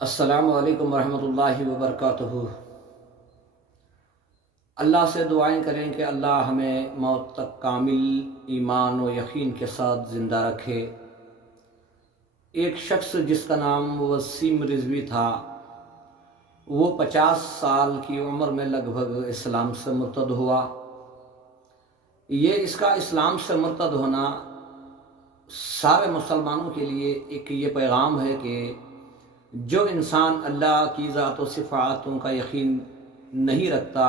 السلام علیکم ورحمۃ اللہ وبرکاتہ۔ اللہ سے دعائیں کریں کہ اللہ ہمیں موت تک کامل ایمان و یقین کے ساتھ زندہ رکھے۔ ایک شخص جس کا نام وسیم رضوی تھا، وہ 50 سال کی عمر میں لگ بھگ اسلام سے مرتد ہوا۔ اس کا اسلام سے مرتد ہونا سارے مسلمانوں کے لیے ایک یہ پیغام ہے کہ جو انسان اللہ کی ذات و صفاتوں کا یقین نہیں رکھتا،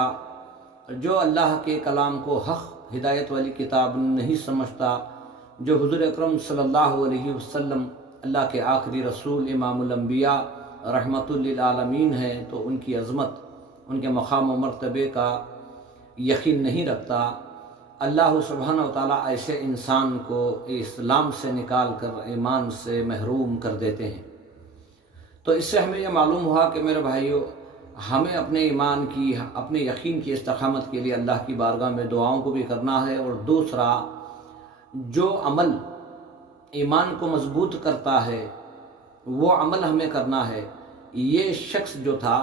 جو اللہ کے کلام کو حق ہدایت والی کتاب نہیں سمجھتا، جو حضور اکرم صلی اللہ علیہ وسلم اللہ کے آخری رسول امام الانبیاء رحمت للعالمین ہیں، تو ان کی عظمت، ان کے مقام و مرتبے کا یقین نہیں رکھتا، اللہ سبحانہ و تعالیٰ ایسے انسان کو اسلام سے نکال کر ایمان سے محروم کر دیتے ہیں۔ تو اس سے ہمیں یہ معلوم ہوا کہ میرے بھائیو، ہمیں اپنے ایمان کی، اپنے یقین کی استقامت کے لیے اللہ کی بارگاہ میں دعاؤں کو بھی کرنا ہے، اور دوسرا، جو عمل ایمان کو مضبوط کرتا ہے وہ عمل ہمیں کرنا ہے۔ یہ شخص جو تھا،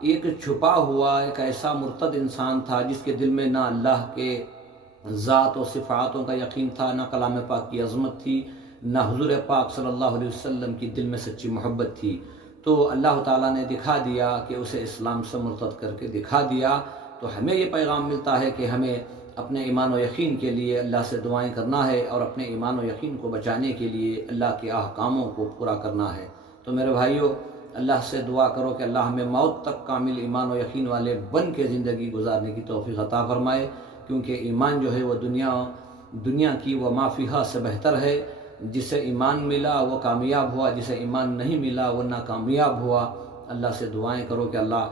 ایک چھپا ہوا ایک ایسا مرتد انسان تھا جس کے دل میں نہ اللہ کے ذات و صفاتوں کا یقین تھا، نہ کلام پاک کی عظمت تھی، نہ حضور پاک صلی اللہ علیہ وسلم کی دل میں سچی محبت تھی۔ تو اللہ تعالیٰ نے دکھا دیا کہ اسے اسلام سے مرتد کر کے دکھا دیا۔ تو ہمیں یہ پیغام ملتا ہے کہ ہمیں اپنے ایمان و یقین کے لیے اللہ سے دعائیں کرنا ہے، اور اپنے ایمان و یقین کو بچانے کے لیے اللہ کے احکاموں کو پورا کرنا ہے۔ تو میرے بھائیو، اللہ سے دعا کرو کہ اللہ ہمیں موت تک کامل ایمان و یقین والے بن کے زندگی گزارنے کی توفیق عطا فرمائے، کیونکہ ایمان جو ہے وہ دنیا کی و ما فیہا سے بہتر ہے۔ جسے ایمان ملا وہ کامیاب ہوا، جسے ایمان نہیں ملا وہ ناکامیاب ہوا۔ اللہ سے دعائیں کرو کہ اللہ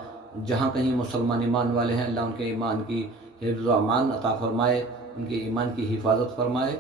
جہاں کہیں مسلمان ایمان والے ہیں، اللہ ان کے ایمان کی حفظ و امان عطا فرمائے، ان کے ایمان کی حفاظت فرمائے۔